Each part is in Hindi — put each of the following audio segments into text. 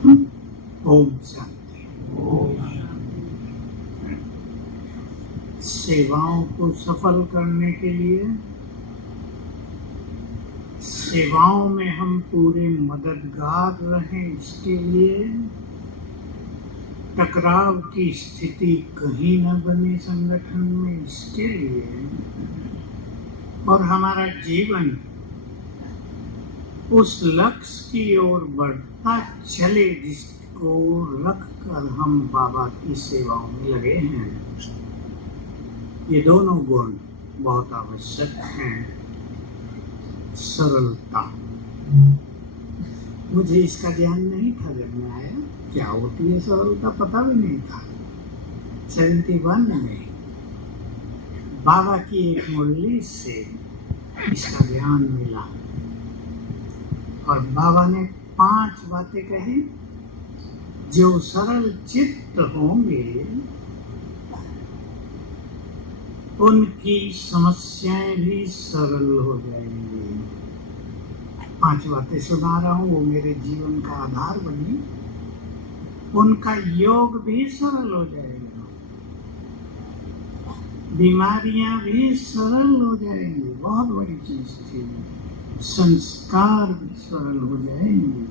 ओम शांति। सेवाओं को सफल करने के लिए, सेवाओं में हम पूरे मददगार रहें, इसके लिए टकराव की स्थिति कहीं न बने संगठन में, इसके लिए, और हमारा जीवन उस लक्ष्य की ओर बढ़ता चले जिसको रखकर हम बाबा की सेवाओं में लगे हैं। ये दोनों गुण बहुत आवश्यक हैं। सरलता, मुझे इसका ज्ञान नहीं था जब मैं आया, क्या होती है सरलता पता भी नहीं था। 71 में बाबा की एक मुरली से इसका ज्ञान मिला और बाबा ने 5 बातें कही, जो सरल चित्त होंगे उनकी समस्याएं भी सरल हो जाएंगी। 5 बातें सुना रहा हूँ, वो मेरे जीवन का आधार बनी। उनका योग भी सरल हो जाएगा, बीमारियां भी सरल हो जाएंगी, बहुत बड़ी चीज थी। संस्कार भी सरल हो जाएंगे,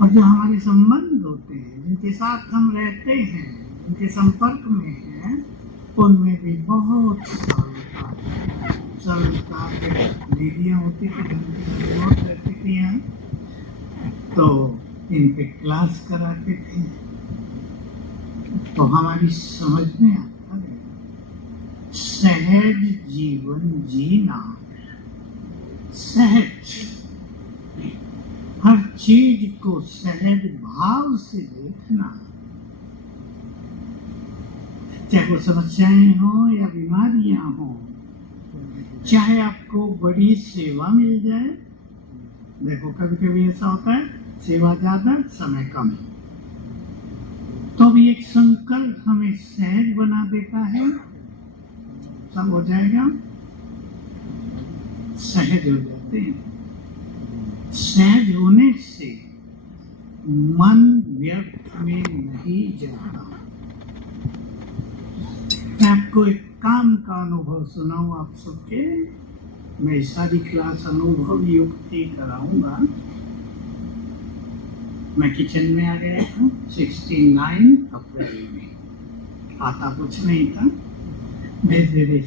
और जो हमारे संबंध होते हैं, जिनके साथ हम रहते हैं, जिनके संपर्क में हैं, उनमें भी बहुत सरलता दीदियाँ होती थी, बहुत रहती थी यहाँ, तो इन पे क्लास कराते थे, तो हमारी समझ में आता है। सहज जीवन जीना, सहज, हर चीज को सहज भाव से देखना, चाहे वो समस्याएं हो या बीमारियां हो, चाहे आपको बड़ी सेवा मिल जाए। देखो कभी कभी ऐसा होता है, सेवा ज्यादा समय कम, तो भी एक संकल्प हमें सहज बना देता है, सब हो जाएगा, सहज हो जाते हैं। सहज होने से मन व्यर्थ में नहीं जाता। मैं आपको एक काम का अनुभव सुनाऊं आप सबके। मैं सारी क्लास अनुभव युक्त ही कराऊंगा। मैं किचन में आ गया था 69 अप्रैल में, आता कुछ नहीं था, धीरे धीरे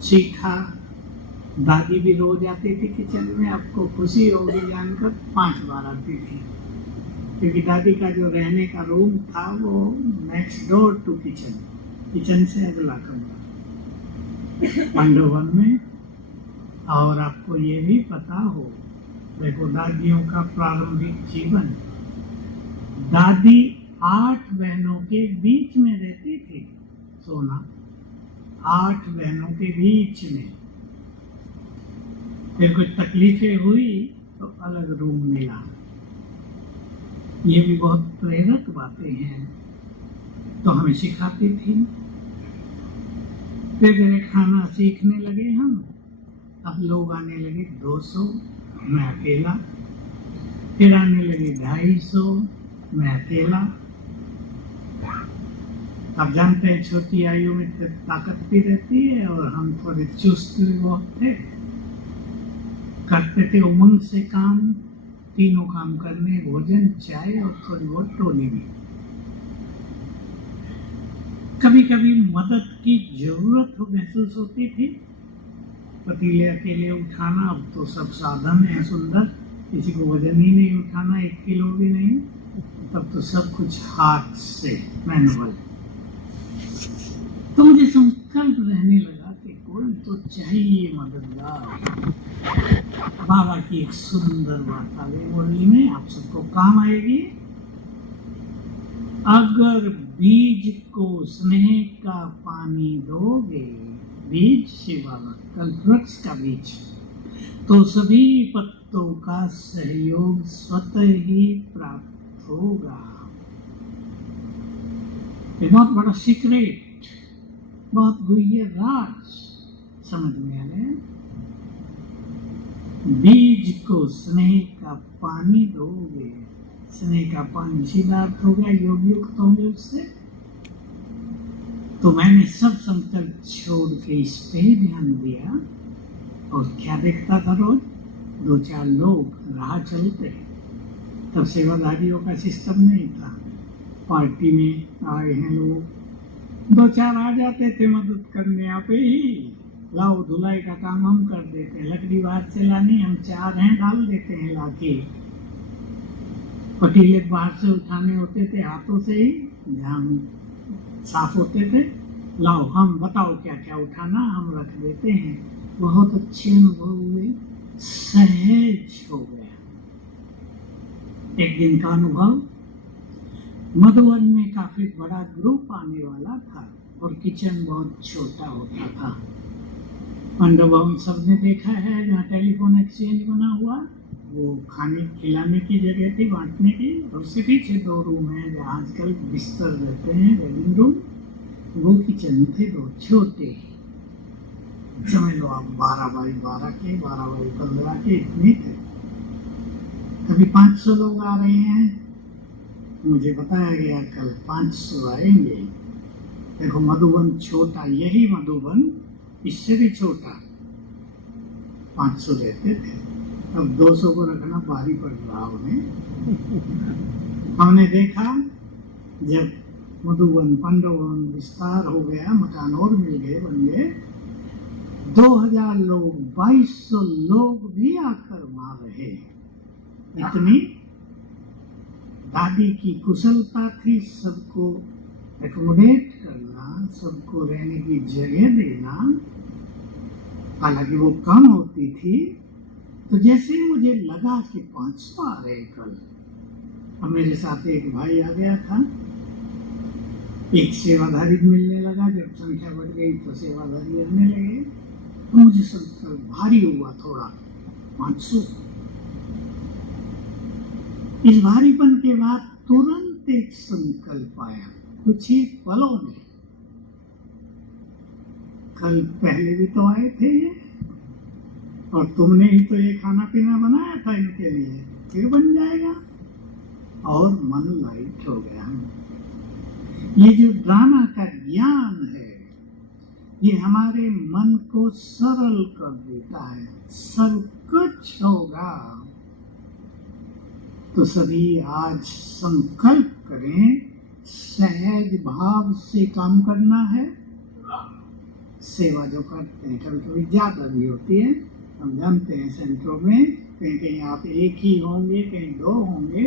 सीखा। दादी भी रोज आती थी किचन में, आपको खुशी होगी जानकर, 5 बार आती थी, क्योंकि दादी का जो रहने का रूम था वो नेक्स्ट डोर टू किचन से अगला कमरा पांडवन में। और आपको ये भी पता हो, देखो दादियों का प्रारंभिक जीवन, दादी 8 बहनों के बीच में रहती थी, सोना 8 बहनों के बीच में। फिर कुछ तकलीफें हुई तो अलग रूम मिला। ये भी बहुत प्रेरक बातें हैं, तो हमें सिखाती थी। फिर धीरे खाना सीखने लगे हम, अब लोग आने लगे 200, मैं अकेला, फिर आने लगे 250, मैं अकेला। आप जानते हैं छोटी आयु में ताकत भी रहती है, और हम थोड़े चुस्त भी बहुत थे, करते थे उमंग से काम, तीनों काम करने, भोजन, चाय और थोड़ी बहुत टोली भी। कभी कभी मदद की जरूरत महसूस होती थी, पतीले अकेले उठाना, अब तो सब साधन है सुंदर, किसी को वजन ही नहीं उठाना, 1 किलो भी नहीं, तब तो सब कुछ हाथ से मैनुअल। तो मुझे संकल्प रहने लगा कि कोई तो चाहिए मददगार। बाबा की एक सुंदर बात आ गई मुरली में, आप सबको काम आएगी। अगर बीज को स्नेह का पानी दोगे, बीज सेवा कल्प वृक्ष का बीज, तो सभी पत्तों का सहयोग स्वतः ही प्राप्त होगा। ये बहुत बड़ा सीक्रेट, बहुत गुह्य राज समझ में आ गया। बीज को स्नेह का पानी दोगे, स्नेह का पानी सीधा अर्थ हो गया योग युक्त होंगे उससे। तो मैंने सब संकल्प छोड़ के इस पे ही ध्यान दिया, और क्या देखता था रोज, 2-4 लोग राह चलते। तब सेवाधारियों का सिस्टम नहीं था, पार्टी में आए हैं लोग, 2-4 आ जाते थे मदद करने। यहाँ पे ही लाओ धुलाई का काम हम कर देते हैं, लकड़ी बाहर से लानी, हम 4 हैं डाल देते हैं लाके। पतीले बाहर से उठाने होते थे हाथों से ही, जहाँ साफ होते थे, लाओ हम बताओ क्या क्या उठाना, हम रख देते हैं। बहुत अच्छे अनुभव हुए, सहज हो गया। एक दिन का अनुभव, मधुवन में काफी बड़ा ग्रुप आने वाला था और किचन बहुत छोटा होता था। अंडरभवन सबने देखा है, जहाँ टेलीफोन एक्सचेंज बना हुआ, वो खाने खिलाने की जगह थी, बांटने की, और उसके पीछे 2 रूम है जहाँ आजकल बिस्तर रहते हैं, लिविंग रूम। वो किचन थे 2 छोटे, समझ लो आप 12 बाई 12 के, 12 बाई 15 के इतने थे। कभी 500 लोग आ रहे हैं, मुझे बताया गया कल 500 आएंगे। देखो मधुबन छोटा, यही मधुबन इससे भी छोटा 500 रहते थे, अब 200 को रखना भारी पड़ रहा उन्हें। हमने देखा जब मधुबन पांडवन विस्तार हो गया, मकान और मिल गए, बन गए, 2000 लोग, 2200 लोग भी आकर वहां रहे। इतनी दादी की कुशलता थी, सबको एकोमोडेट करना, सबको रहने की जगह देना। हालांकि वो कम होती थी। तो जैसे मुझे लगा कि 500 आ रहे कल, अब मेरे साथ एक भाई आ गया था, एक सेवाधारी मिलने लगा। जब संख्या बढ़ गई तो सेवाधारी आने लगे, तो मुझे संकल्प भारी हुआ थोड़ा, 500। इस भारीपन के बाद तुरंत एक संकल्प आया, कुछ ही पलों में, कल पहले भी तो आए थे ये, और तुमने ही तो ये खाना पीना बनाया था इनके लिए, फिर बन जाएगा। और मन लाइट हो गया। ये जो ड्रामा का ज्ञान है, ये हमारे मन को सरल कर देता है। सब कुछ होगा। तो सभी आज संकल्प करें, सहज भाव से काम करना है। सेवा जो करते हैं कभी कभी ज्यादा भी होती है, हम जानते हैं सेंटरों में कहीं कहीं आप एक ही होंगे, कहीं 2 होंगे,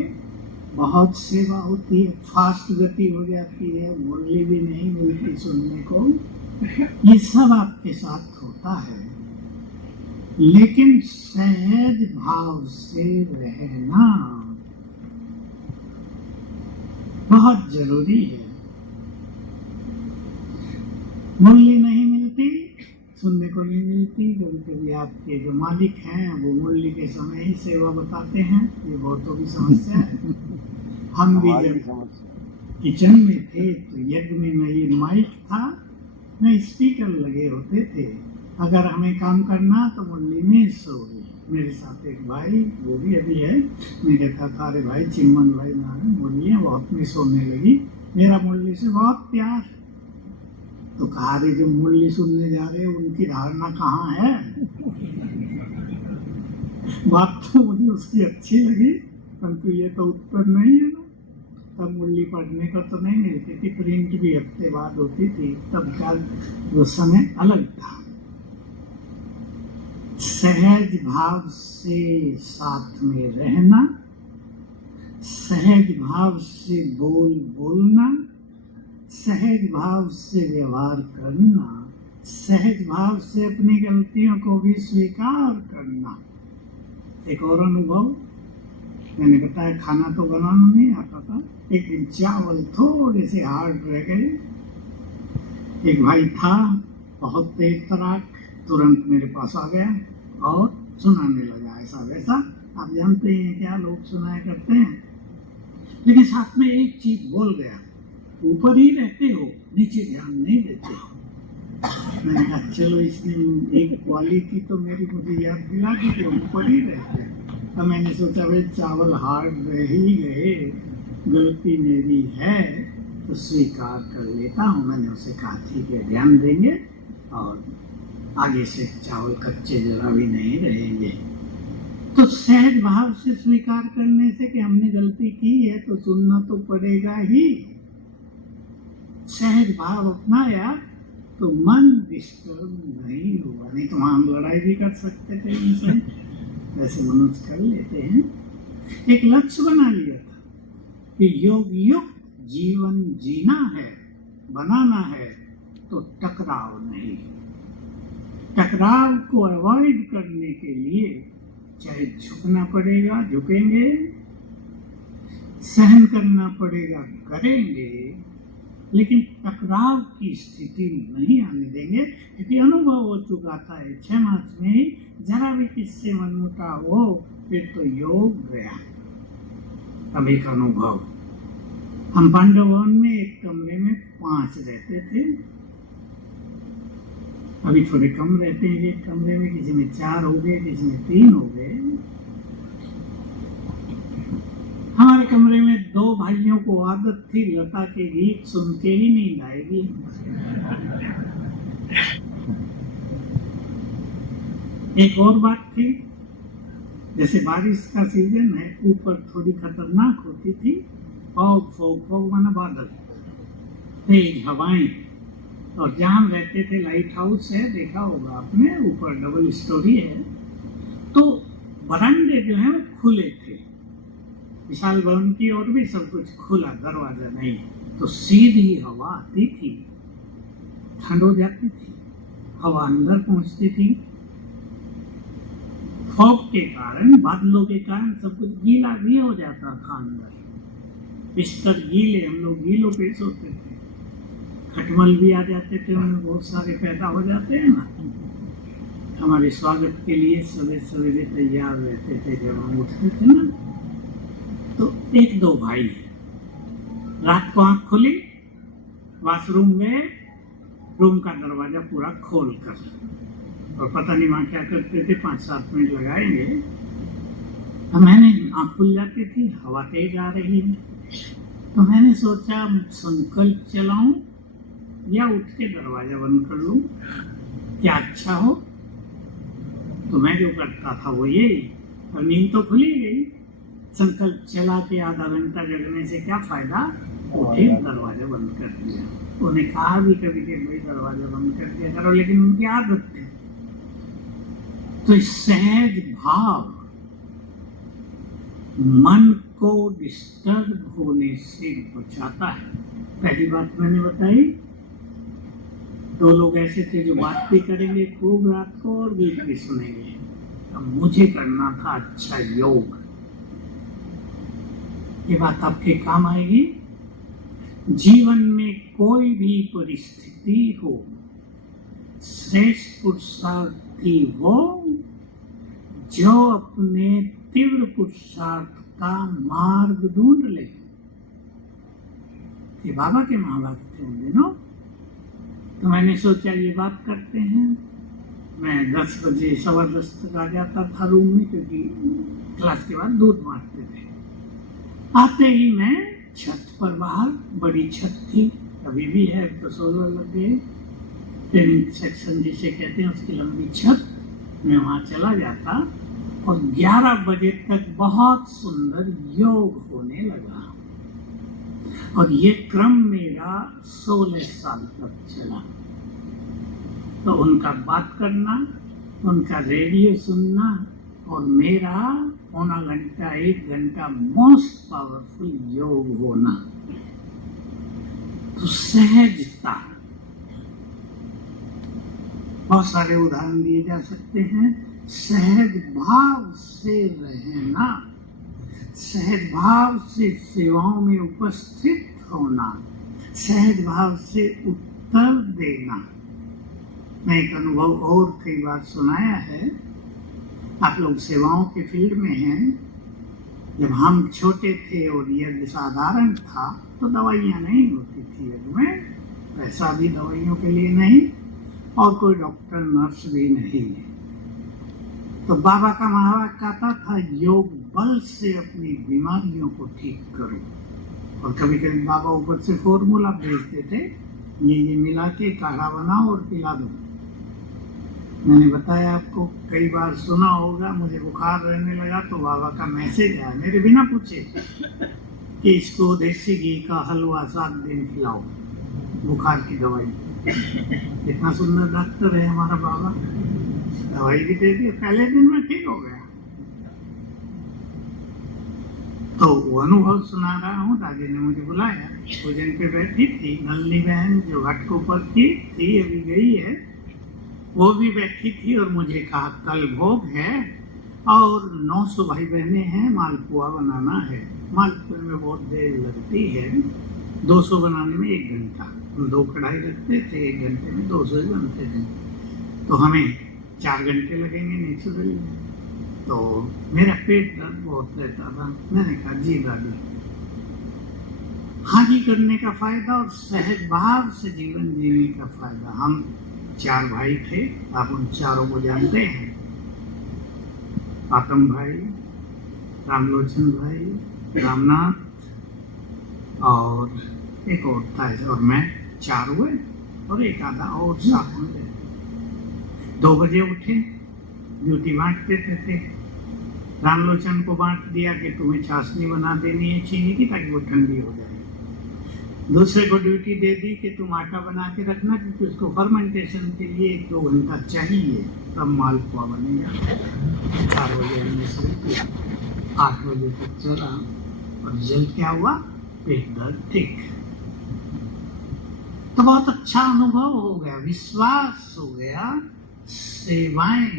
बहुत सेवा होती है, फास्ट गति हो जाती है, मुरली भी नहीं मिलती सुनने को। ये सब आपके साथ होता है, लेकिन सहज भाव से रहना बहुत जरूरी है। मुरली नहीं मिलती, सुनने को नहीं मिलती। कभी कभी आपके जो मालिक हैं वो मुरली के समय ही सेवा बताते हैं, ये बहुतों की समस्या है। हम भी जब किचन में थे तो यज्ञ में न ये माइक था न स्पीकर लगे होते थे। अगर हमें काम करना तो मुरली में सो गई। मेरे साथ एक भाई, वो भी अभी है, मैं कहता था अरे भाई चिमन भाई ना मुरली बहुत में सोने लगी, मेरा मुरली से बहुत प्यार। तो कहा रे जो मुरली सुनने जा रहे उनकी धारणा कहाँ है। बात तो मुझे उसकी अच्छी लगी, परंतु ये तो उत्तर नहीं है ना। तब मुरली पढ़ने को तो नहीं मिलती थी, प्रिंट भी हफ्ते बाद होती थी, तब का वो समय अलग था। सहज भाव से साथ में रहना, सहज भाव से बोलना, सहज भाव से व्यवहार करना, सहज भाव से अपनी गलतियों को भी स्वीकार करना। एक और अनुभव, मैंने बताया खाना तो बनाना नहीं आता था, एक दिन चावल थोड़े से हार्ड रह गए। एक भाई था बहुत तेज तराक, तुरंत मेरे पास आ गया और सुनाने लगा ऐसा वैसा। आप जानते हैं क्या लोग सुनाया करते हैं, लेकिन साथ में एक चीज बोल गया, ऊपर ही रहते हो, नीचे ध्यान नहीं देते हो। मैंने कहा चलो इसने एक क्वालिटी तो मेरी मुझे याद दिला दी कि ऊपर ही रहते हैं। तो मैंने सोचा भाई चावल हार्ड रह ही गए, गलती मेरी है तो स्वीकार कर लेता हूँ। मैंने उसे कहा ठीक है ध्यान देंगे और आगे से चावल कच्चे जरा भी नहीं रहेंगे। तो सहज भाव से स्वीकार करने से कि हमने गलती की है तो सुनना तो पड़ेगा ही। सहज भाव अपनाया तो मन डिस्टर्ब नहीं हुआ, नहीं तो हम लड़ाई भी कर सकते थे इनसे, वैसे मनुष्य कर लेते हैं। एक लक्ष्य बना लिया था कि योग युक्त जीवन जीना है, बनाना है, तो टकराव नहीं। टकराव को अवॉइड करने के लिए चाहे झुकना पड़ेगा झुकेंगे, सहन करना पड़ेगा करेंगे, लेकिन टकराव की स्थिति नहीं आने देंगे। क्योंकि अनुभव हो चुका था 6 मास में ही जरा भी किससे मनमुटाव हो फिर तो योग गया। अब एक अनुभव, हम पांडव भवन में एक कमरे में 5 रहते थे, अभी थोड़े कम रहते हैं एक कमरे में, किसी में 4 हो गए, किसी में 3 हो गए। हमारे कमरे में 2 भाइयों को आदत थी लता के गीत सुन के ही नींद आएगी। एक और बात थी, जैसे बारिश का सीजन है, ऊपर थोड़ी खतरनाक होती थी, फॉग माना बादल, तेज हवाएं, और जहाँ रहते थे लाइट हाउस है, देखा होगा आपने, ऊपर डबल स्टोरी है, तो बरामदे जो है वो खुले थे, विशाल भवन की और भी सब कुछ खुला, दरवाजा नहीं, तो सीधी हवा आती थी, ठंड हो जाती थी, हवा अंदर पहुंचती थी। फॉग के कारण, बादलों के कारण सब कुछ गीला भी हो जाता था अंदर, बिस्तर गीले, हम लोग गीलों पे सोते थे, खटमल भी आ जाते थे, उनमें बहुत सारे पैदा हो जाते हैं ना। हमारे स्वागत के लिए सवेरे सवेरे तैयार रहते थे जब हम उठते थे ना। तो 1-2 भाई रात को आँख खुली, वॉशरूम गए, रूम का दरवाजा पूरा खोल कर, और पता नहीं वहाँ क्या करते थे, 5-7 मिनट लगाएंगे। मैंने आँख खुल जाती थी, हवा तेज आ रही है, तो मैंने सोचा संकल्प चलाऊं या उठ के दरवाजा बंद कर लूं, क्या अच्छा हो। तो मैं जो करता था वो यही, और नींद तो खुली गई, संकल्प चला के आधा घंटा जगने से क्या फायदा, उठे दरवाजा बंद कर दिया। उन्हें कहा भी कभी कि भाई दरवाजा बंद कर दिया करो, लेकिन उनकी आदत थी। तो सहज भाव मन को डिस्टर्ब होने से बचाता है। पहली बात मैंने बताई, 2 लोग ऐसे थे जो बात भी करेंगे खूब रात को और गीत भी सुनेंगे। अब मुझे करना था अच्छा योग, ये बात आपके काम आएगी। जीवन में कोई भी परिस्थिति हो, श्रेष्ठ पुरुषार्थी वो जो अपने तीव्र पुरुषार्थ का मार्ग ढूंढ ले। ये बाबा के महाभक्त थे उन दिनों। तो मैंने सोचा ये बात करते हैं। मैं 10 बजे 10:15 तक आ जाता था रूम में, क्योंकि क्लास के बाद दूध मारते थे। आते ही मैं छत पर, बाहर बड़ी छत थी, अभी भी है, तो सोलर लग गए, ट्रेनिंग सेक्शन जिसे कहते हैं, उसकी लंबी छत, मैं वहाँ चला जाता और 11 बजे तक बहुत सुंदर योग होने लगा। और ये क्रम मेरा 16 साल तक चला। तो उनका बात करना, उनका रेडियो सुनना, और मेरा पौना घंटा 1 घंटा मोस्ट पावरफुल योग होना। तो सहजता, बहुत सारे उदाहरण दिए जा सकते हैं। सहज भाव से रहना, सहज भाव से सेवाओं में उपस्थित होना, सहज भाव से उत्तर देना। मैं एक अनुभव और कई बार सुनाया है, आप लोग सेवाओं के फील्ड में हैं। जब हम छोटे थे और यज्ञ साधारण था तो दवाइयाँ नहीं होती थी यज्ञ में, पैसा भी दवाइयों के लिए नहीं, और कोई डॉक्टर नर्स भी नहीं है। तो बाबा का महावाक्य कहता था, योग बल से अपनी बीमारियों को ठीक करो। और कभी कभी बाबा ऊपर से फॉर्मूला भेजते थे, ये मिला के काढ़ा बनाओ और पिला दो। मैंने बताया आपको, कई बार सुना होगा, मुझे बुखार रहने लगा तो बाबा का मैसेज आया मेरे बिना पूछे कि इसको देसी घी का हलवा 7 दिन खिलाओ, बुखार की दवाई। इतना सुंदर डॉक्टर है हमारा बाबा, दवाई भी दे दी, पहले दिन में ठीक हो गया। तो वो अनुभव सुना रहा हूँ। दादी ने मुझे बुलाया, भोजन पे बैठी थी, नलनी बहन जो घाटकोपर की थी, अभी गई है, वो भी बैठी थी और मुझे कहा कल भोग है और 900 भाई बहने हैं, मालपुआ बनाना है। मालपुए में बहुत देर लगती है, 200 बनाने में 1 घंटा, 2 कढ़ाई रखते थे, 1 घंटे में 200 ही बनते थे, तो हमें 4 घंटे लगेंगे नेचुरली। तो मेरा पेट दर्द बहुत रहता था। मैंने कहा जी दादी, हाँ जी करने का फायदा और सहज भाव से जीवन जीने का फायदा। हम 4 भाई थे, आप उन चारों को जानते हैं, आतम भाई, रामलोचन भाई, रामनाथ और एक और था, और मैं, 4 हुए और एक आधा और साथ में रहते। 2 बजे उठे, ड्यूटी बांट देते थे। रामलोचन को बांट दिया कि तुम्हें चाशनी बना देनी है चीनी की, ताकि वो ठंडी हो जाए। दूसरे को ड्यूटी दे दी कि तुम आटा बना के रखना, क्योंकि उसको फर्मेंटेशन के लिए 1-2 घंटा चाहिए, तब मालपुआ बनेगा। 4 बजे हमने शुरू किया, 8 बजे तक चला और रिजल्ट क्या हुआ? पेट दर्द ठीक। तो बहुत अच्छा अनुभव हो गया, विश्वास हो गया। सेवाएं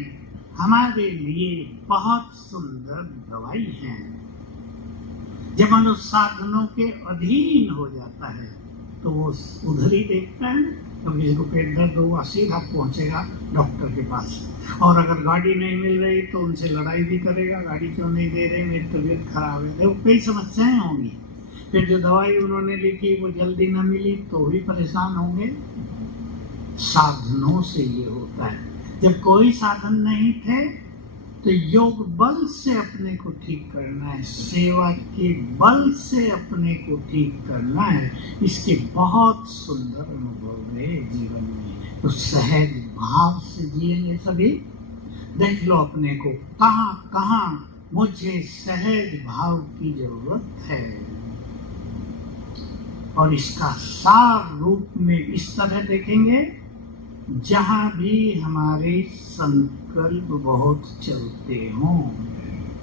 हमारे लिए बहुत सुंदर दवाई है। जब मनुष्य साधनों के अधीन हो जाता है तो वो उधर ही देखता है। तो किसी को पेट दर्द हुआ, सीधा पहुंचेगा डॉक्टर के पास, और अगर गाड़ी नहीं मिल रही तो उनसे लड़ाई भी करेगा, गाड़ी क्यों नहीं दे रहे, मेरी तबीयत खराब है। देखो कई समस्याएं होंगी। फिर जो दवाई उन्होंने लिखी वो जल्दी न मिली तो भी परेशान होंगे। साधनों से ये होता है। जब कोई साधन नहीं थे तो योग बल से अपने को ठीक करना है, सेवा के बल से अपने को ठीक करना है। इसके बहुत सुंदर अनुभव है जीवन में। तो सहज भाव से जिएंगे सभी। देख लो अपने को, कहाँ कहाँ मुझे सहज भाव की जरूरत है, और इसका सार रूप में इस तरह देखेंगे, जहाँ भी हमारे संकल्प बहुत चलते हों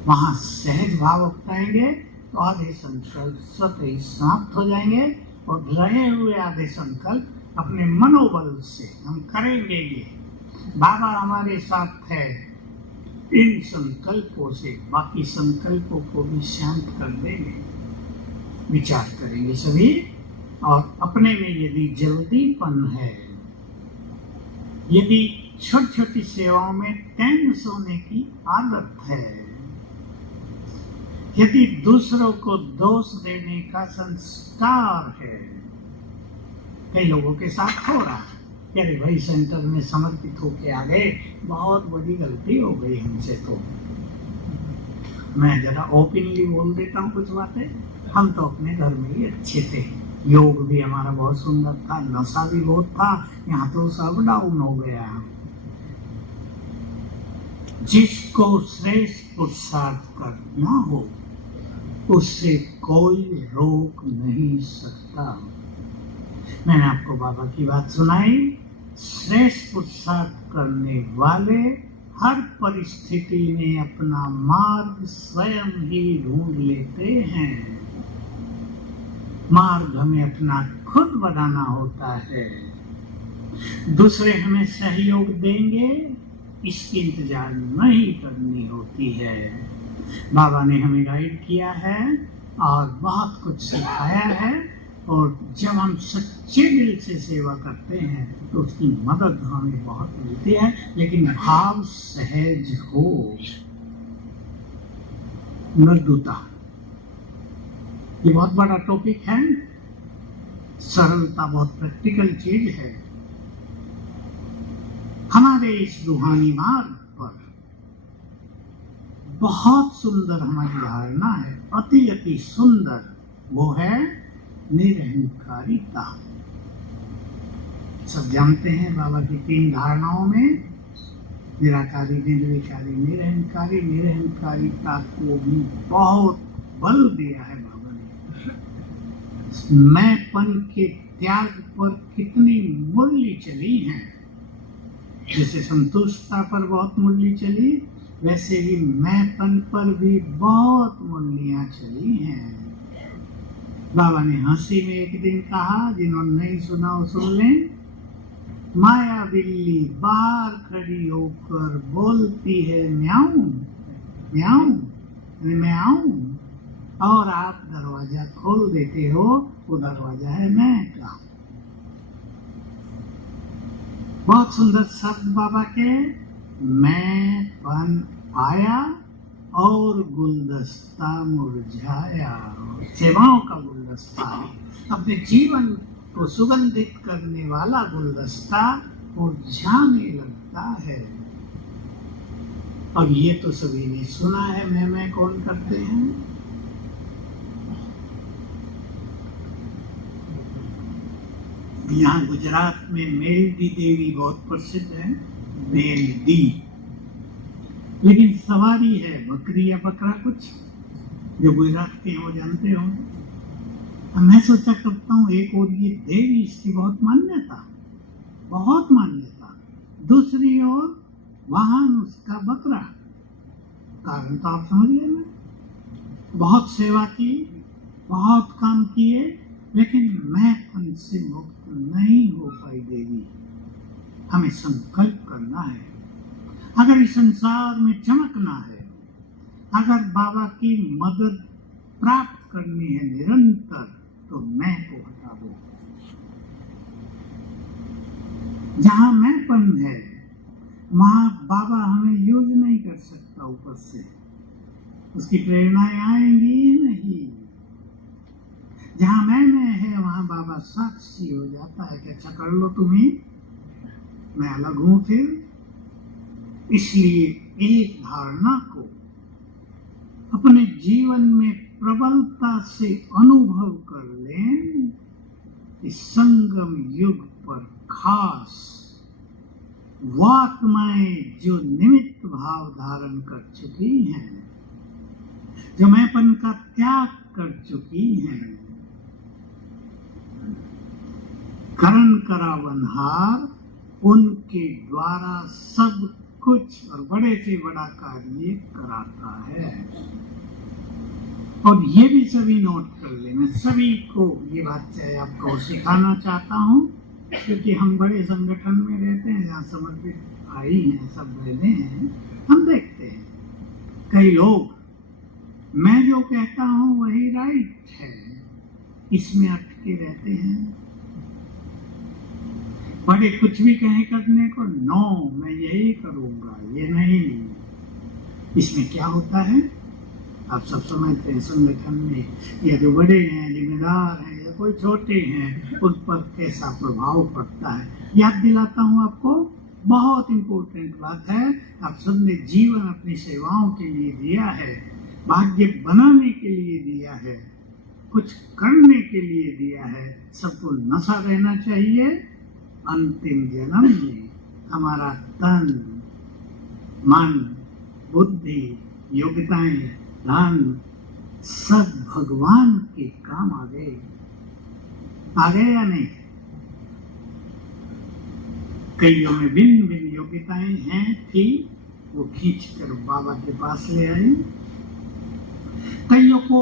वहाँ सहज भाव अपनाएंगे तो आधे संकल्प स्वतः ही समाप्त हो जाएंगे, और रहे हुए आधे संकल्प अपने मनोबल से हम करेंगे। ये बाबा हमारे साथ है। इन संकल्पों से बाकी संकल्पों को भी शांत कर देंगे। विचार करेंगे सभी, और अपने में यदि जल्दीपन है, यदि छोटी छोटी सेवाओं में टेंस होने की आदत है, यदि दूसरों को दोष देने का संस्कार है, कई लोगों के साथ हो रहा है, अरे भाई सेंटर में समर्पित होके आ गए, बहुत बड़ी गलती हो गई हमसे। तो मैं जरा ओपनली बोल देता हूँ कुछ बातें। हम तो अपने घर में ही अच्छे थे, योग भी हमारा बहुत सुंदर था, नशा भी बहुत था, यहाँ तो सब डाउन हो गया। जिसको श्रेष्ठ पुरुषार्थ करना हो उससे कोई रोक नहीं सकता। मैंने आपको बाबा की बात सुनाई। श्रेष्ठ पुरुषार्थ करने वाले हर परिस्थिति में अपना मार्ग स्वयं ही ढूंढ लेते हैं। मार्ग हमें अपना खुद बनाना होता है। दूसरे हमें सहयोग देंगे, इसकी इंतजार नहीं करनी होती है। बाबा ने हमें गाइड किया है और बहुत कुछ सिखाया है, और जब हम सच्चे दिल से सेवा करते हैं तो उसकी मदद हमें बहुत मिलती है, लेकिन भाव सहज हो, मृदुता। ये बहुत बड़ा टॉपिक है। सरलता बहुत प्रैक्टिकल चीज है। हमारे इस रूहानी मार्ग पर बहुत सुंदर हमारी धारणा है, अति अति सुंदर, वो है निरहंकारिता। सब जानते हैं बाबा की 3 धारणाओं में निराकारी, निर्विकारी, निरहंकारी, निरहंकारिता को भी बहुत बल दिया है बाबा ने। मैंपन के त्याग पर कितनी मुरली चली हैं। जैसे संतुष्टता पर बहुत मुरली चली, वैसे ही मैंपन पर भी बहुत मुरलियां चली हैं। बाबा ने हंसी में एक दिन कहा, जिन्होंने नहीं सुना वो सुन लें, माया बिल्ली बाहर खड़ी होकर बोलती है म्याऊं म्याऊं, मैं आऊं, और आप दरवाजा खोल देते हो, वो दरवाजा है मैं का। बहुत सुंदर शब्द बाबा के, मैंपन आया और गुलदस्ता मुरझाया। सेवाओं का गुलदस्ता, अपने जीवन को सुगंधित करने वाला गुलदस्ता मुरझाने लगता है। और ये तो सभी ने सुना है, मैं कौन करते हैं। यहाँ गुजरात में मेलडी देवी बहुत प्रसिद्ध है, मेलडी, लेकिन सवारी है बकरी या बकरा कुछ, जो गुजरात के वो जानते हो। मैं सोचा करता हूँ, एक और ये देवी, इसकी बहुत मान्यता, बहुत मान्यता, दूसरी ओर वाहन उसका बकरा। कारण तो आप समझ गए ना, बहुत सेवा की, बहुत काम किए, लेकिन मैंपन से मुक्त नहीं हो पाई देवी। हमें संकल्प करना है, अगर इस संसार में चमकना है, अगर बाबा की मदद प्राप्त करनी है निरंतर, तो मैं को हटा दो। जहां मैंपन है वहां बाबा हमें यूज नहीं कर सकता, ऊपर से उसकी प्रेरणाएं आएंगी ही नहीं। जहां मैं है वहां बाबा साक्षी हो जाता है कि अच्छा कर लो तुम्हें, मैं अलग हूं फिर। इसलिए एक धारणा को अपने जीवन में प्रबलता से अनुभव कर लें। इस संगम युग पर खास वो आत्माएं जो निमित्त भाव धारण कर चुकी हैं, जो मैंपन का त्याग कर चुकी हैं, करण करावनहार उनके द्वारा सब कुछ और बड़े से बड़ा कार्य कराता है। और ये भी सभी नोट कर ले, मैं सभी को ये बात चाहे आपको सिखाना चाहता हूँ, क्योंकि हम बड़े संगठन में रहते हैं जहाँ समर्पित भाई हैं, सब बहने हैं। हम देखते हैं कई लोग, मैं जो कहता हूँ वही राइट है, इसमें अटके रहते हैं। बड़े कुछ भी कहें करने को, नो मैं यही करूँगा, ये नहीं। इसमें क्या होता है आप सब समझते हैं। संगठन में या जो बड़े हैं, जिम्मेदार हैं, या कोई छोटे हैं, उन पर कैसा प्रभाव पड़ता है। याद दिलाता हूँ आपको, बहुत इम्पोर्टेंट बात है। आप सबने जीवन अपनी सेवाओं के लिए दिया है, भाग्य बनाने के लिए दिया है, कुछ करने के लिए दिया है। सबको नशा रहना चाहिए। अंतिम जन्म में हमारा तन, मन, बुद्धि, योग्यताएं, धन सब भगवान के काम आ गए या नहीं। कईयों में भिन्न भिन्न योग्यताएं हैं थी, वो खींच कर बाबा के पास ले आए। कईयों को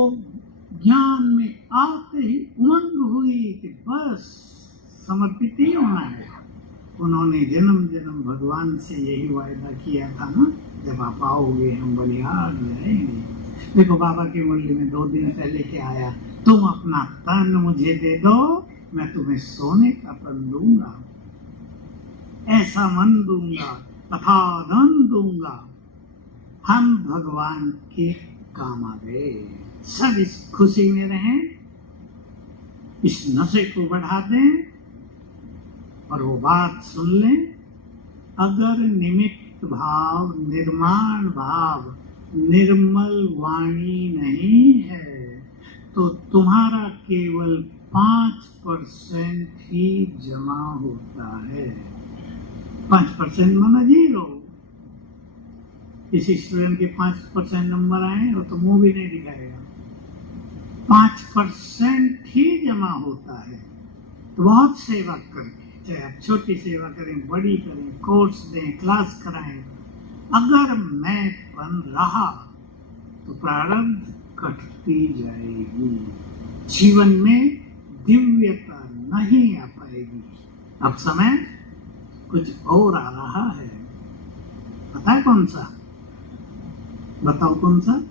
ज्ञान में आते ही उमंग हुई कि बस समर्पित ही होना है। उन्होंने जन्म जन्म भगवान से यही वायदा किया था ना, जब आप आओगे हम बलिहार जाएंगे। देखो बाबा की मुरली में 2 दिन पहले क्या आया, तुम अपना तन मुझे दे दो, मैं तुम्हें सोने का तन दूंगा, ऐसा मन दूंगा, तथा धन दूंगा। हम भगवान के काम आ गए। सब इस खुशी में रहें, इस नशे को बढ़ा दें और वो बात सुन लें, अगर निमित्त भाव, निर्माण भाव, निर्मल वाणी नहीं है तो तुम्हारा केवल 5% ही जमा होता है। 5% माना 0। किसी स्टूडेंट के 5% नंबर आए और तो मुंह भी नहीं दिखाएगा। 5% ही जमा होता है। तो बहुत सेवा करके, चाहे आप छोटी सेवा करें, बड़ी करें, कोर्स दें, क्लास कराएं, अगर मैंपन रहा तो प्रारब्ध कटती जाएगी, जीवन में दिव्यता नहीं आ पाएगी। अब समय कुछ और आ रहा है, पता है कौन सा? बताओ कौन सा?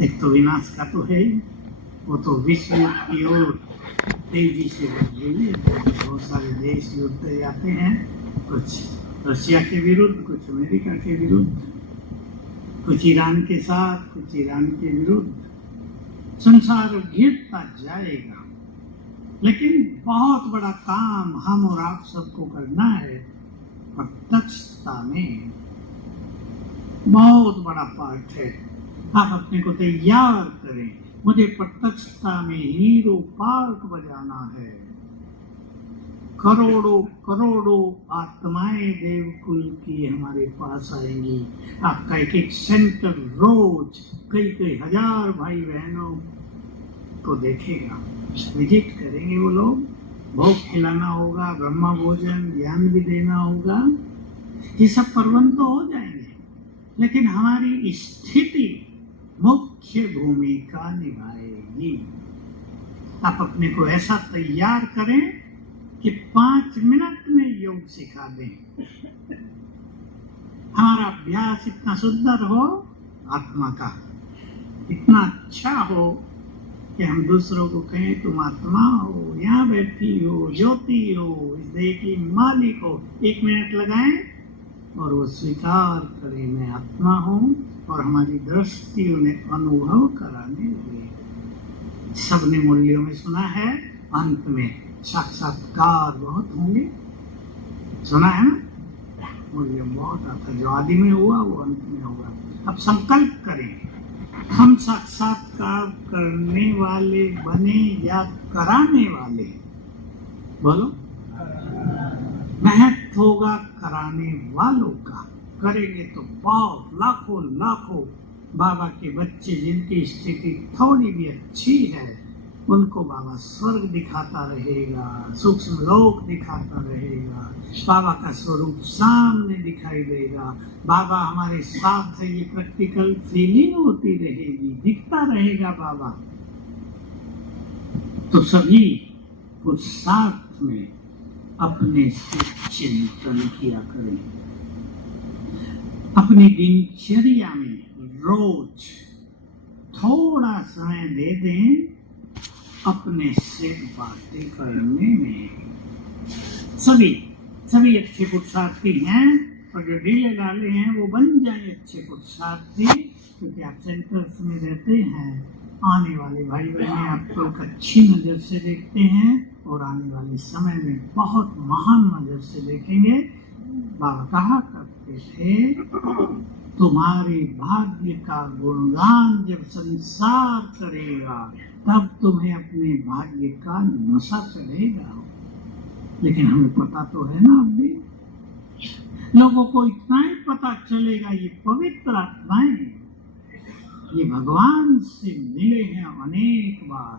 एक तो विनाश का तो है ही, वो तो विश्व युद्ध की ओर तेजी से बढ़ रही है। बहुत सारे देश युद्ध जाते हैं, कुछ रशिया के विरुद्ध, कुछ अमेरिका के विरुद्ध, कुछ ईरान के साथ, कुछ ईरान के विरुद्ध। संसार घिरता जाएगा, लेकिन बहुत बड़ा काम हम और आप सबको करना है। प्रत्यक्षता में बहुत बड़ा पार्ट है। आप अपने को तैयार करें। मुझे प्रत्यक्षता में हीरो पार्ट बजाना है। करोड़ों करोड़ों आत्माएं देवकुल की हमारे पास आएंगी। आपका एक एक सेंटर रोज कई कई हजार भाई बहनों को देखेगा। विजिट करेंगे वो लोग, भोग खिलाना होगा, ब्रह्मा भोजन, ज्ञान भी देना होगा। ये सब प्रबंध तो हो जाएंगे, लेकिन हमारी स्थिति मुख्य भूमिका निभाएगी। आप अपने को ऐसा तैयार करें कि 5 मिनट में योग सिखा दें। हमारा अभ्यास इतना सुंदर हो, आत्मा का इतना अच्छा हो कि हम दूसरों को कहें तुम आत्मा हो, यहाँ बैठी हो, ज्योति हो, इस देह की मालिक हो। 1 मिनट लगाएं और वो स्वीकार करें मैं आत्मा हूँ, और हमारी दृष्टि उन्हें अनुभव कराने लगे। सबने मूल्यों में सुना है, अंत में साक्षात्कार बहुत होंगे। सुना है ना? मूल्य बहुत आता है। जो आदि में हुआ वो अंत में होगा। अब संकल्प करें, हम साक्षात्कार करने वाले बने या कराने वाले? बोलो। महत्व होगा कराने वालों का। करेंगे तो बहुत लाखों लाखों बाबा के बच्चे जिनकी स्थिति थोड़ी भी अच्छी है, उनको बाबा स्वर्ग दिखाता रहेगा, सूक्ष्म लोक दिखाता रहेगा, बाबा का स्वरूप सामने दिखाई देगा। बाबा हमारे साथ है, ये प्रैक्टिकल फीलिंग होती रहेगी, दिखता रहेगा बाबा। तो सभी पुरुषार्थ में अपने से चिंतन किया करें। अपनी दिनचर्या में रोज थोड़ा समय दे दें अपने से बातें करने में। सभी अच्छे पुरुषार्थी हैं, और जो ढीले डाले हैं वो बन जाए अच्छे पुरुषार्थी, क्योंकि आप सेंटर्स में रहते हैं। आने वाले भाई बहनें आपको एक अच्छी नज़र से देखते हैं, और आने वाले समय में बहुत महान नज़र से देखेंगे। बाबा कहा करते थे, तुम्हारे भाग्य का गुणगान जब संसार करेगा तब तुम्हें अपने भाग्य का नशा चढ़ेगा। लेकिन हमें पता तो है ना, अब भी लोगों को इतना ही पता चलेगा, ये पवित्र आत्माएं, ये भगवान से मिले हैं अनेक बार,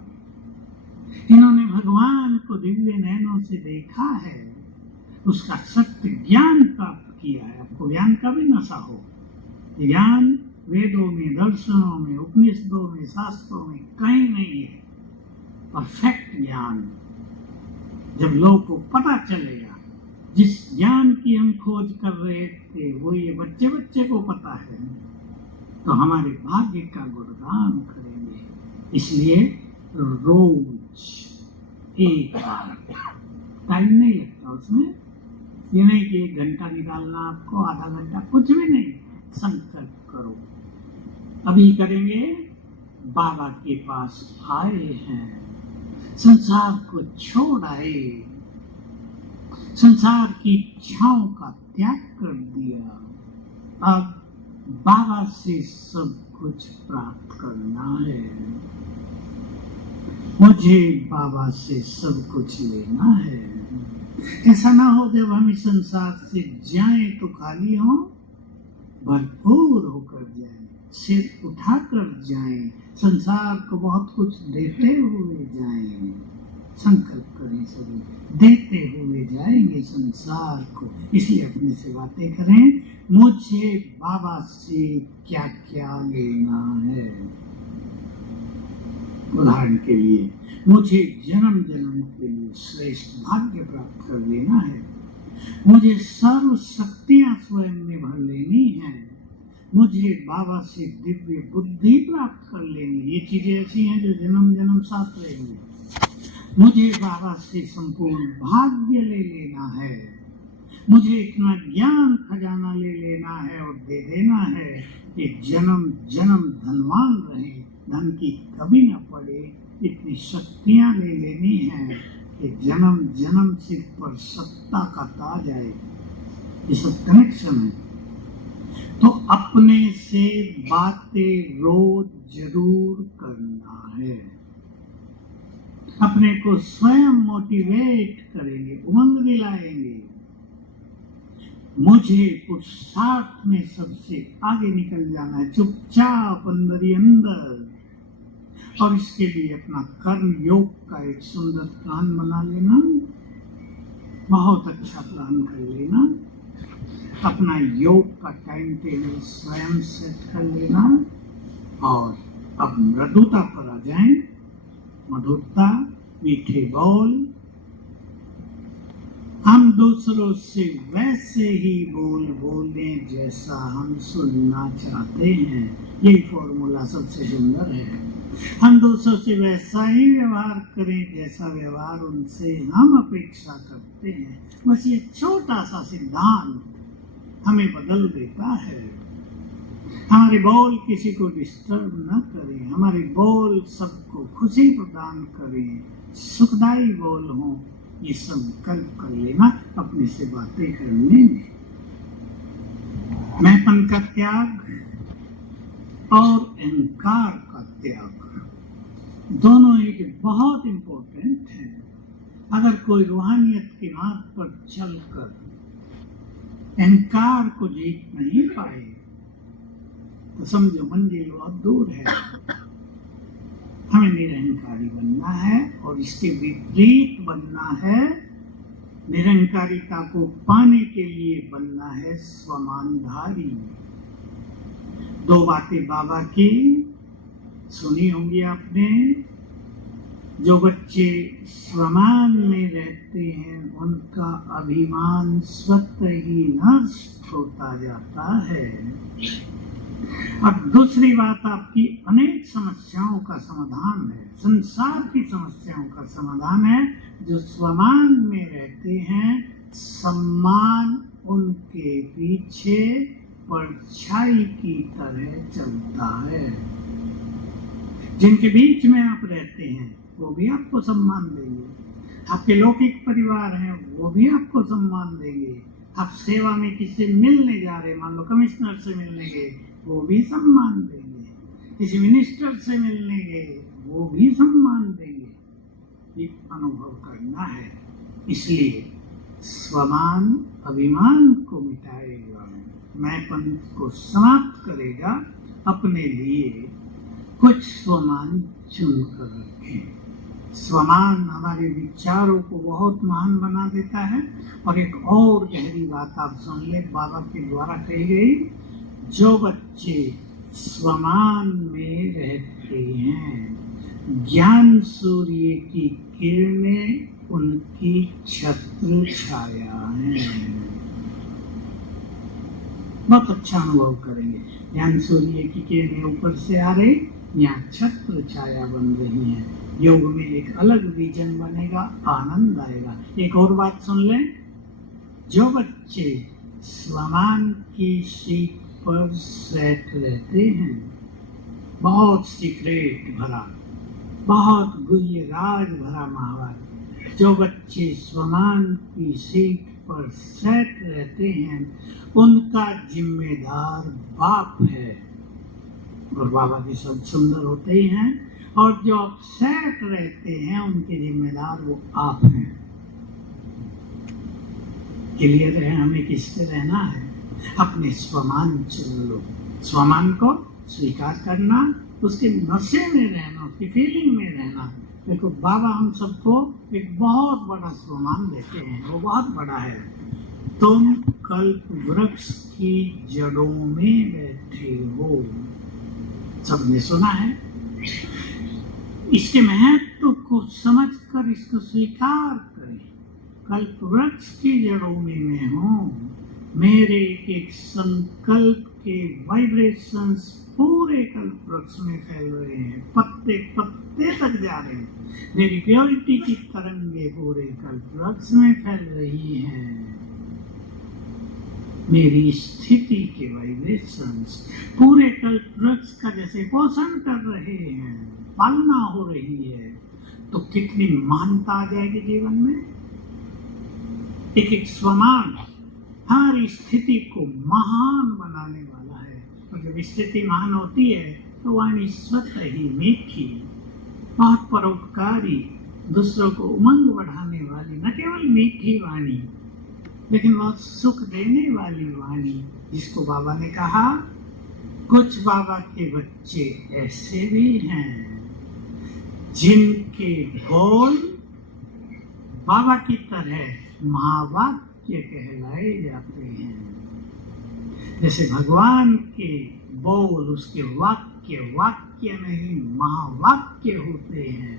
इन्होंने भगवान को दिव्य नैनों से देखा है, उसका सत्य ज्ञान प्राप्त किया है। आपको ज्ञान का भी नशा हो। ज्ञान वेदों में, दर्शनों में, उपनिषदों में, शास्त्रों में कहीं नहीं है। परफेक्ट ज्ञान जब लोगों को पता चलेगा, जिस ज्ञान की हम खोज कर रहे थे वो ये बच्चे को पता है, तो हमारे भाग्य का गुणगान करेंगे। इसलिए रोज एक बार, टाइम नहीं लगता उसमें, ये नहीं कि 1 घंटा निकालना आपको, आधा घंटा, कुछ भी नहीं। संकल्प करो, अभी करेंगे। बाबा के पास आए हैं, संसार को छोड़ आए, संसार की इच्छाओं का त्याग कर दिया। अब बाबा से सब कुछ प्राप्त करना है। मुझे बाबा से सब कुछ लेना है। ऐसा ना हो जब हम इस संसार से जाएं तो खाली हो, भरपूर होकर जाएं, सिर उठाकर जाएं, संसार को बहुत कुछ देते हुए जाएं। संकल्प करें सभी, देते हुए जाएंगे संसार को। इसलिए अपने से बातें करें, मुझे बाबा से क्या क्या लेना है। उदाहरण के लिए, मुझे जन्म जन्म के लिए श्रेष्ठ भाग्य प्राप्त कर लेना है। मुझे सर्व शक्तियां स्वयं में भर लेनी है। मुझे बाबा से दिव्य बुद्धि प्राप्त कर लेनी। ये चीजें ऐसी हैं जो जन्म जन्म साथ रहेंगी। मुझे बाबा से संपूर्ण भाग्य ले लेना है। मुझे इतना ज्ञान खजाना ले लेना है और दे देना है कि जन्म जन्म धनवान रहे, धन की कमी न पड़े। इतनी शक्तियां ले लेनी है कि जन्म जन्म सिर पर सत्ता का ताज आए। ये सब कनेक्शन है। तो अपने से बातें रोज जरूर करना है। अपने को स्वयं मोटिवेट करेंगे, उमंग दिलाएंगे। मुझे पुरुषार्थ में सबसे आगे निकल जाना है, चुपचाप अंदर ही अंदर। और इसके लिए अपना कर्म योग का एक सुंदर प्लान बना लेना, बहुत अच्छा प्लान कर लेना। अपना योग का टाइम टेबल स्वयं सेट कर लेना। और अब मृदुता पर आ जाएं। मधुरता, मीठे बोल। हम दूसरों से वैसे ही बोल बोले जैसा हम सुनना चाहते हैं। यही फॉर्मूला सबसे सुंदर है। हम दूसरों से वैसा ही व्यवहार करें जैसा व्यवहार उनसे हम अपेक्षा करते हैं। बस ये छोटा सा सिद्धांत हमें बदल देता है। हमारे बोल किसी को डिस्टर्ब न करें। हमारे बोल सबको खुशी प्रदान करें, सुखदायी बोल हो। ये संकल्प कर लेना अपने से बातें करने में। मैंपन का त्याग और अहंकार का त्याग, दोनों एक बहुत इंपॉर्टेंट है। अगर कोई रूहानियत के मार्ग पर चलकर अहंकार को जीत नहीं पाए तो समझो मंजिल बहुत दूर है। हमें निरहंकारी बनना है और इसके विपरीत बनना है। निरहंकारिता को पाने के लिए बनना है स्वमानधारी। दो बातें बाबा की सुनी होंगी आपने। जो बच्चे स्वमान में रहते हैं उनका अभिमान स्वतः ही नष्ट होता जाता है। अब दूसरी बात, आपकी अनेक समस्याओं का समाधान है, संसार की समस्याओं का समाधान है। जो स्वमान में रहते हैं, सम्मान उनके पीछे परछाई की तरह चलता है। जिनके बीच में आप रहते हैं वो भी आपको सम्मान देंगे। आपके लौकिक परिवार हैं वो भी आपको सम्मान देंगे। आप सेवा में किसी मिलने जा रहे, मान लो कमिश्नर से मिलने गए, वो भी सम्मान देंगे। किसी मिनिस्टर से मिलने गए, वो भी सम्मान देंगे। ये अनुभव करना है। इसलिए स्वमान अभिमान को मिटाएगा, मैंपन को समाप्त करेगा। अपने लिए कुछ स्वमान चुन कर रखें। स्वमान हमारे विचारों को बहुत महान बना देता है। और एक और गहरी बात आप सुन ले, बाबा के द्वारा कही गई। जो बच्चे स्वमान में रहते हैं, ज्ञान सूर्य की किरणें उनकी छत्र छाया है। बहुत अच्छा अनुभव करेंगे। ज्ञान सूर्य की किरणें ऊपर से आ रही, यहाँ छत्र छाया बन रही है। योग में एक अलग विजन बनेगा, आनंद आएगा। एक और बात सुन लें, जो बच्चे स्वमान की सीट पर सेट रहते हैं, बहुत सीक्रेट भरा, बहुत गुह्य राज भरा माहौल, जो बच्चे स्वमान की सीट पर सेट रहते हैं उनका जिम्मेदार बाप है, और बाबा के शब्द सुंदर होते ही हैं, और जो अपसेट रहते हैं उनके जिम्मेदार वो आप हैं। क्लियर है हमें किससे रहना है? अपने स्वमान चुन लो, स्वमान को स्वीकार करना, उसके नशे में रहना, उसकी फीलिंग में रहना। देखो बाबा हम सबको एक बहुत बड़ा स्वमान देते हैं, वो बहुत बड़ा है। तुम कल्प वृक्ष की जड़ों में बैठे हो, सबने सुना है। इसके महत्व को समझकर इसको स्वीकार करें। कल्प वृक्ष की जड़ों में मैं हूँ, मेरे एक संकल्प के वाइब्रेशंस पूरे कल्प वृक्ष में फैल रहे हैं, पत्ते पत्ते तक जा रहे हैं। मेरी प्योरिटी की तरंगे पूरे कल्प वृक्ष में फैल रही हैं। मेरी स्थिति के वाइब्रेशंस पूरे कल्प वृक्ष का जैसे पोषण कर रहे हैं, पालना हो रही है। तो कितनी महानता आ जाएगी जीवन में। एक एक स्वमान हमारी स्थिति को महान बनाने वाला है, और जब स्थिति महान होती है तो वाणी स्वतः ही मीठी, बहुत परोपकारी, दूसरों को उमंग बढ़ाने वाली, न केवल मीठी वाणी लेकिन बहुत सुख देने वाली वाणी, जिसको बाबा ने कहा कुछ बाबा के बच्चे ऐसे भी हैं जिनके बोल बाबा की तरह महावाक्य कहलाए जाते हैं। जैसे भगवान के बोल उसके वाक्य वाक्य नहीं महावाक्य होते हैं,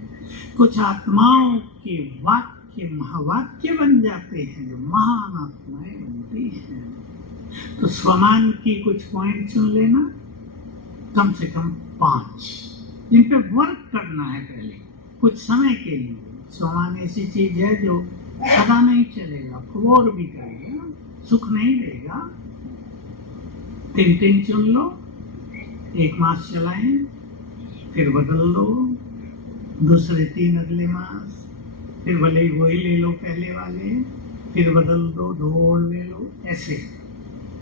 कुछ आत्माओं के वाक्य महावाक्य बन जाते हैं जो महान आत्माएं बनती हैं। तो स्वमान की कुछ पॉइंट चुन लेना, कम से कम 5, जिन पे वर्क करना है पहले कुछ समय के लिए। स्वमान ऐसी चीज है जो सदा नहीं चलेगा, बोर भी करेगा, सुख नहीं देगा। 3 चुन लो, 1 मास चलाएं, फिर बदल दो, दूसरे 3 अगले मास, फिर भले ही वही ले लो पहले वाले, फिर बदल दो, 2 और ले लो, ऐसे।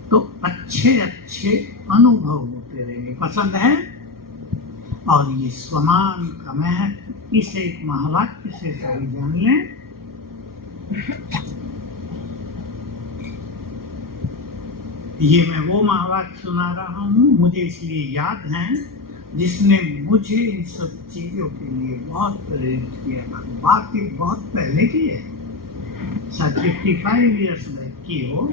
तो अच्छे अच्छे अनुभव होते रहेंगे। पसंद है? और ये स्वमान का महत्व इसे एक महावाक्य से सभी जान लें। ये मैं वो महावाक्य सुना रहा हूँ, मुझे इसलिए याद है, जिसने मुझे इन सब चीजों के लिए बहुत प्रेरित किया था। बात ये बहुत पहले की है, शायद 55 ईयर्स बैक की हो।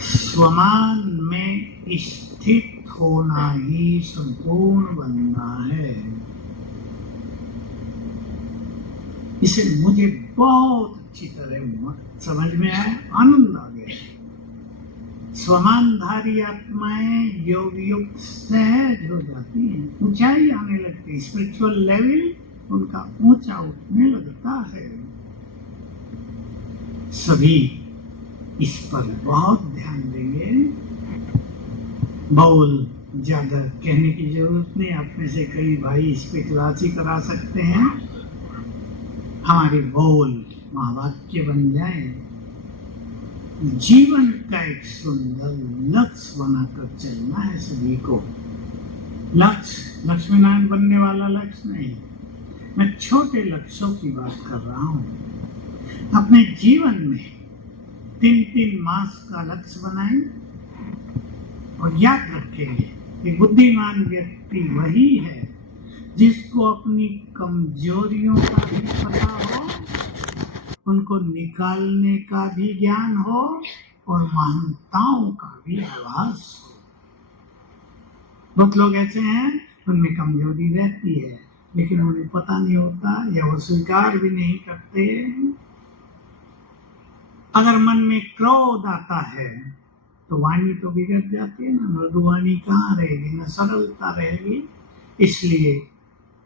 स्वमान में स्थित होना ही संपूर्ण बनना है। इसे मुझे बहुत अच्छी तरह समझ में आया, आनंद आ गया। स्वमानधारी आत्माएं योग युक्त सहज हो जाती हैं, ऊंचाई आने लगती है, स्पिरिचुअल लेवल उनका ऊंचा उठने लगता है। सभी इस पर बहुत ध्यान देंगे। बोल ज्यादा कहने की जरूरत नहीं, आप में से कई भाई इस पे क्लास ही करा सकते हैं। हमारे बोल महावाक्य बन जाए, जीवन का एक सुंदर लक्ष्य बनाकर चलना है सभी को। लक्ष्य लक्ष्मी नारायण बनने वाला लक्ष्य नहीं, मैं छोटे लक्ष्यों की बात कर रहा हूँ। अपने जीवन में 3 मास का लक्ष्य बनाएं और याद रखेंगे कि बुद्धिमान व्यक्ति वही है जिसको अपनी कमजोरियों का भी पता हो, उनको निकालने का भी ज्ञान हो और महानताओं का भी आभास हो। बहुत लोग ऐसे हैं उनमें कमजोरी रहती है लेकिन उन्हें पता नहीं होता या वो स्वीकार भी नहीं करते। अगर मन में क्रोध आता है तो वाणी तो बिगड़ जाती है ना, मृदुवाणी कहाँ रहेगी, ना सरलता रहेगी। इसलिए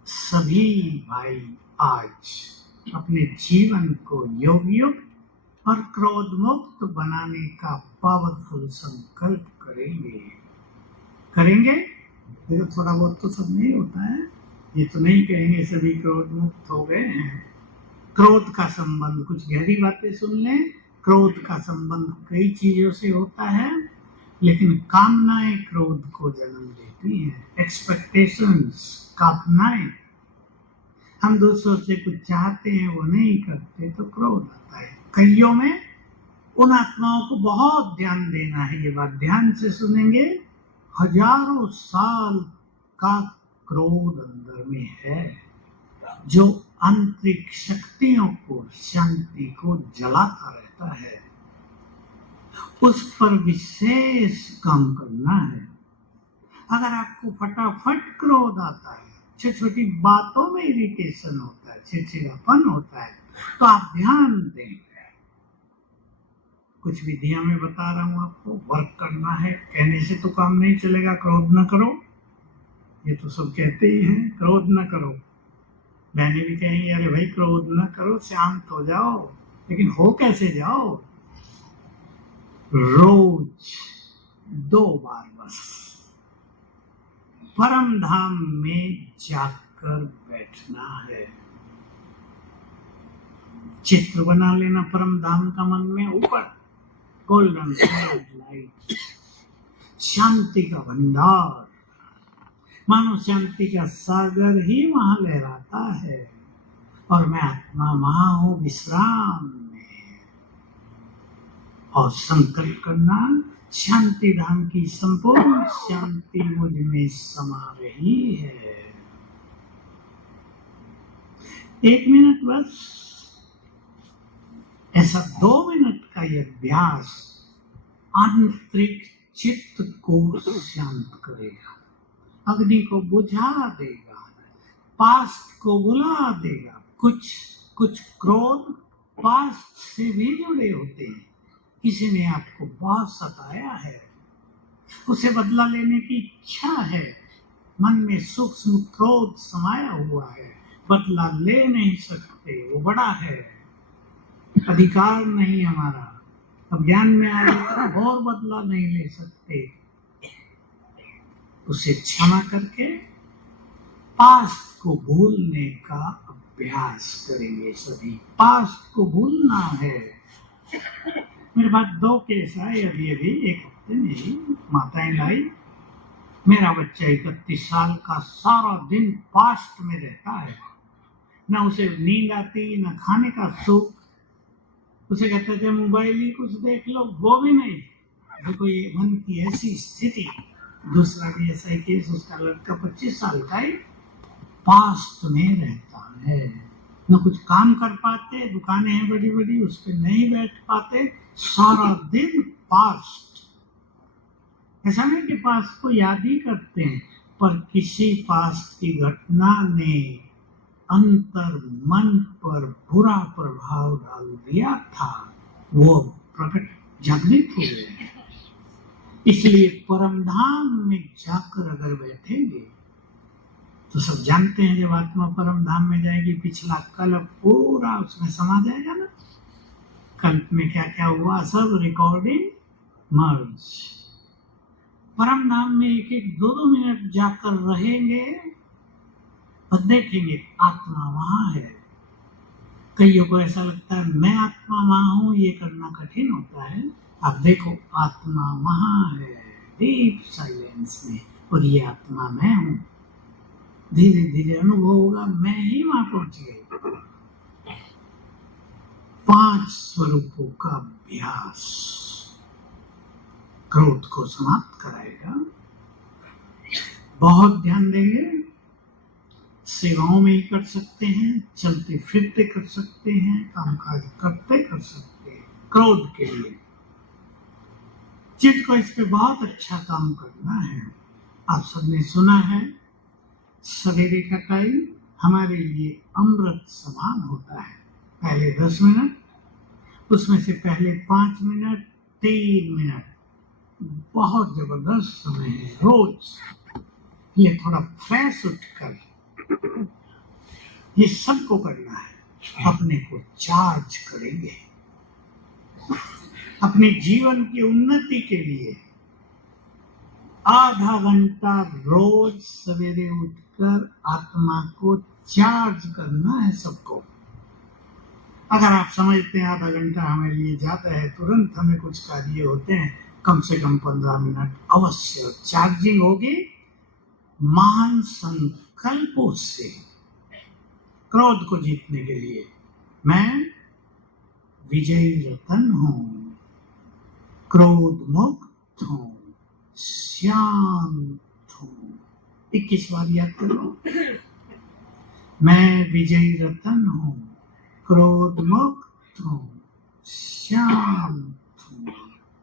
सभी भाई आज अपने जीवन को योग युक्त और क्रोध मुक्त बनाने का पावरफुल संकल्प करेंगे। देखो थोड़ा बहुत तो सब नहीं होता है, ये तो नहीं कहेंगे सभी क्रोध मुक्त हो गए हैं, क्रोध का संबंध, कुछ गहरी बातें सुन लें, क्रोध का संबंध कई चीजों से होता है, लेकिन कामनाएं क्रोध को जन्म देती हैं। एक्सपेक्टेशंस, कामनाएं, हम दूसरों से कुछ चाहते हैं वो नहीं करते तो क्रोध आता है। कईयों में उन आत्माओं को बहुत ध्यान देना है, ये बात ध्यान से सुनेंगे। हजारों साल का क्रोध अंदर में है जो आंतरिक शक्तियों को, शांति को जलाता रहता है। उस पर विशेष काम करना है। अगर आपको फटाफट क्रोध आता है, छोटी छोटी बातों में इरिटेशन होता है, चिड़चिड़ापन होता है, तो आप ध्यान दें। कुछ विधियां मैं बता रहा हूं आपको, वर्क करना है। कहने से तो काम नहीं चलेगा, क्रोध न करो, ये तो सब कहते ही हैं, क्रोध न करो। बहनें भी कहेंगी अरे भाई क्रोध न करो, शांत हो जाओ, लेकिन हो कैसे जाओ? रोज 2 बार बस परम धाम में जाकर बैठना है। चित्र बना लेना परम धाम का मन में, ऊपर गोल्डन लाइट, शांति का भंडार, मानो शांति का सागर ही वहां लहराता है, और मैं आत्मा वहां हूं विश्राम में। और संकल्प करना, शांति धाम की संपूर्ण शांति मुझ में समा रही है। 1 मिनट बस, ऐसा 2 मिनट का ये अभ्यास आंतरिक चित्त को शांत करेगा, अग्नि को बुझा देगा, पास्ट को बुला देगा। कुछ क्रोध पास्ट से भी जुड़े होते हैं। किसी ने आपको बहुत सताया है, उसे बदला लेने की इच्छा है, मन में सूक्ष्म क्रोध समाया हुआ है, बदला ले नहीं सकते, वो बड़ा है, अधिकार नहीं हमारा। अब ज्ञान में आ गया तो और बदला नहीं ले सकते, उसे क्षमा करके पास्ट को भूलने का अभ्यास करेंगे। सभी पास्ट को भूलना है। मेरे पास 2 केस आए अभी 1 हफ्ते में ही, माताएं लाई। मेरा बच्चा 31 साल का सारा दिन पास्ट में रहता है, ना उसे नींद आती, ना खाने का सुख। उसे कहते थे मोबाइल ही कुछ देख लो, वो भी नहीं। देखो ये मन की ऐसी स्थिति। दूसरा भी ऐसा ही केस, उसका लड़का 25 साल का है, पास्ट में रहता है, न कुछ काम कर पाते, दुकानें हैं बड़ी बड़ी, उस पर नहीं बैठ पाते, सारा दिन पास्ट। ऐसा नहीं कि पास्ट को याद ही करते हैं, पर किसी पास्ट की घटना ने अंतर मन पर बुरा प्रभाव डाल दिया था, वो प्रकट जागृत हो गए। इसलिए परमधाम में जाकर अगर बैठेंगे तो सब जानते हैं, जब आत्मा परम धाम में जाएगी, पिछला कल्प पूरा उसमें समा जाएगा ना। कल्प में क्या क्या हुआ सब रिकॉर्डिंग मर्ज। परम धाम में 1-1, 2-2 मिनट जाकर रहेंगे और देखेंगे आत्मा वहां है। कईयों को ऐसा लगता है मैं आत्मा वहां हूं, ये करना कठिन होता है। आप देखो आत्मा वहां है डीप साइलेंस में, और ये आत्मा मैं हूं। धीरे धीरे अनुभव होगा मैं ही वहां पहुंच गई। 5 स्वरूपों का अभ्यास क्रोध को समाप्त कराएगा। बहुत ध्यान देंगे। सेवाओं में ही कर सकते हैं, चलते फिरते कर सकते हैं, कामकाज करते कर सकते हैं। क्रोध के लिए चित्त को इस पे बहुत अच्छा काम करना है। आप सबने सुना है सवेरे का टाइम हमारे लिए अमृत समान होता है। पहले 10 मिनट, उसमें से पहले 5 मिनट, 3 मिनट बहुत जबरदस्त समय है। रोज ये थोड़ा फ्रेश उठकर ये सबको करना है। अपने को चार्ज करेंगे अपने जीवन की उन्नति के लिए। आधा घंटा रोज सवेरे उठकर आत्मा को चार्ज करना है सबको। अगर आप समझते हैं आधा घंटा हमें लिए जाता है, तुरंत हमें कुछ कार्य होते हैं, कम से कम 15 मिनट अवश्य चार्जिंग होगी महान संकल्पों से। क्रोध को जीतने के लिए मैं विजयी रतन हूं, क्रोध मुक्त हूं, शांत हूं। 21 बार याद करो, मैं विजयी रतन हूं, क्रोध मुक्त हूं, शांत हूं।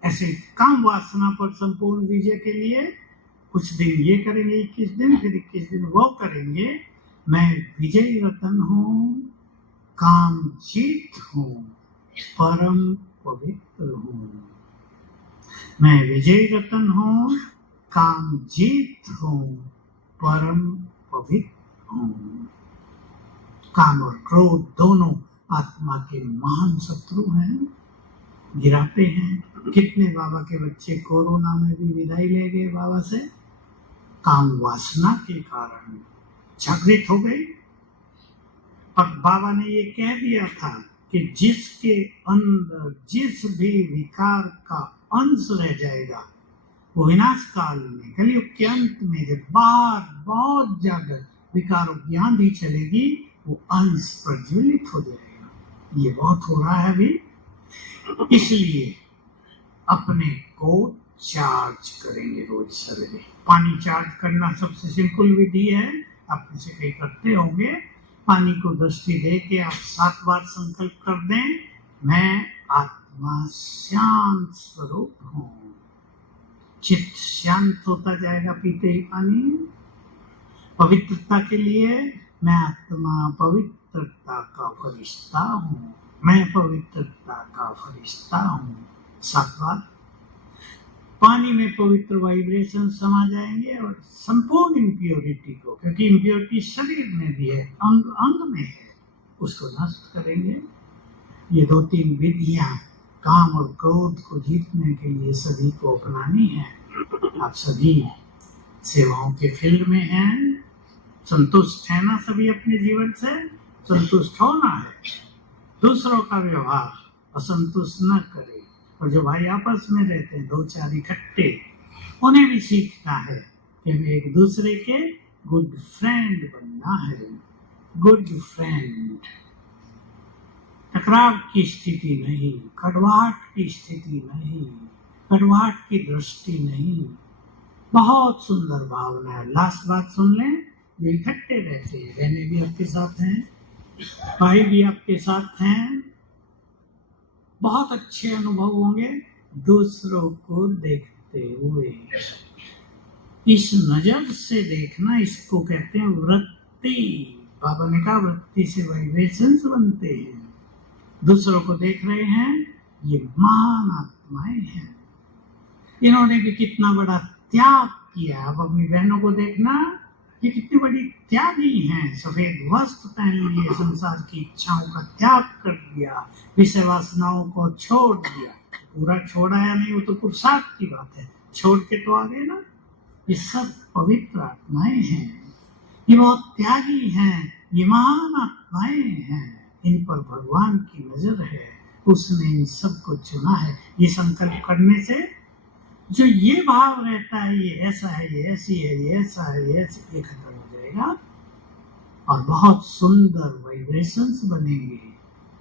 ऐसे काम वासना पर संपूर्ण विजय के लिए कुछ दिन ये करेंगे, 21 दिन, फिर 21 दिन वो करेंगे। मैं विजयी रतन हूं, काम जीत हूं, परम पवित्र हूं। मैं विजयी रतन हूं, काम जीत हूं, परम पवित्र हूं। काम और क्रोध दोनों आत्मा के महान शत्रु हैं, गिराते हैं। कितने बाबा के बच्चे कोरोना में भी विदाई ले गए बाबा से, काम वासना के कारण जागृत हो गई। और बाबा ने ये कह दिया था कि जिसके अंदर जिस भी विकार का अंश रह जाएगा, वो विनाश काल में, कलयुग के अंत में, जब बाहर बहुत ज्यादा विकारों की आंधी चलेगी, वो अंश प्रज्वलित हो जाएगा। ये बहुत हो रहा है अभी। इसलिए अपने को चार्ज करेंगे रोज सवेरे। पानी चार्ज करना सबसे सिंपल विधि है, आप इसे कई करते होंगे। पानी को दृष्टि दे के आप 7 बार संकल्प कर दें, मैं आत्मा शांत स्वरूप हूँ। चित्त शांत होता जाएगा पीते ही पानी। पवित्रता के लिए मैं आत्मा पवित्रता का फरिश्ता हूँ, मैं पवित्रता का फरिश्ता हूँ। 7 बार पानी में पवित्र वाइब्रेशन समा जाएंगे और संपूर्ण इम्प्योरिटी को, क्योंकि इम्प्योरिटी शरीर में भी है, अंग अंग में है, उसको नष्ट करेंगे। ये 2-3 विधियां काम और क्रोध को जीतने के लिए सभी को अपनानी है। आप सभी सेवाओं के फील्ड में हैं, संतुष्ट है ना? सभी अपने जीवन से संतुष्ट होना है। दूसरों का व्यवहार असंतुष्ट न करे। और जो भाई आपस में रहते हैं 2-4 इकट्ठे, उन्हें भी सीखना है कि हमें एक दूसरे के गुड फ्रेंड बनना है। गुड फ्रेंड, टकराव की स्थिति नहीं, कड़वाहट की स्थिति नहीं, कड़वाहट की दृष्टि नहीं। बहुत सुंदर भावना है। लास्ट बात सुन लें, जो इकट्ठे रहते हैं, बहनें भी आपके साथ हैं, भाई भी आपके साथ हैं, बहुत अच्छे अनुभव होंगे। दूसरों को देखते हुए इस नजर से देखना, इसको कहते हैं वृत्ति। बाबा ने कहा वृत्ति से वाइब्रेशंस बनते हैं। दूसरों को देख रहे हैं, ये महान आत्माएं हैं, इन्होंने भी कितना बड़ा त्याग किया। अब अपनी बहनों को देखना, ये कितनी बड़ी त्यागी हैं। सफेद वस्त्र पहन लिए, संसार की इच्छाओं का त्याग कर दिया, विषय वासनाओं को छोड़ दिया। पूरा छोड़ा या नहीं वो तो पुरुषार्थ की बात है, छोड़ के तो आ गए ना। ये सब पवित्र आत्माएं हैं, ये बहुत त्यागी हैं, ये महान आत्माएं हैं। इन पर भगवान की नजर है, उसने इन सबको चुना है। ये संकल्प करने से जो ये भाव रहता है, ये ऐसा है, ये ऐसी है, ये ऐसा है, ये ऐसी, ये खत्म हो जाएगा और बहुत सुंदर वाइब्रेशंस बनेंगे।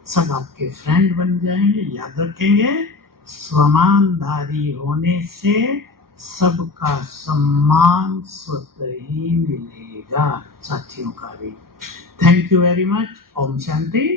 सब आपके फ्रेंड बन जाएंगे। याद रखेंगे, स्वमानधारी होने से सबका सम्मान स्वतः ही मिलेगा। साथियों का भी थैंक यू वेरी मच। ओम शांति।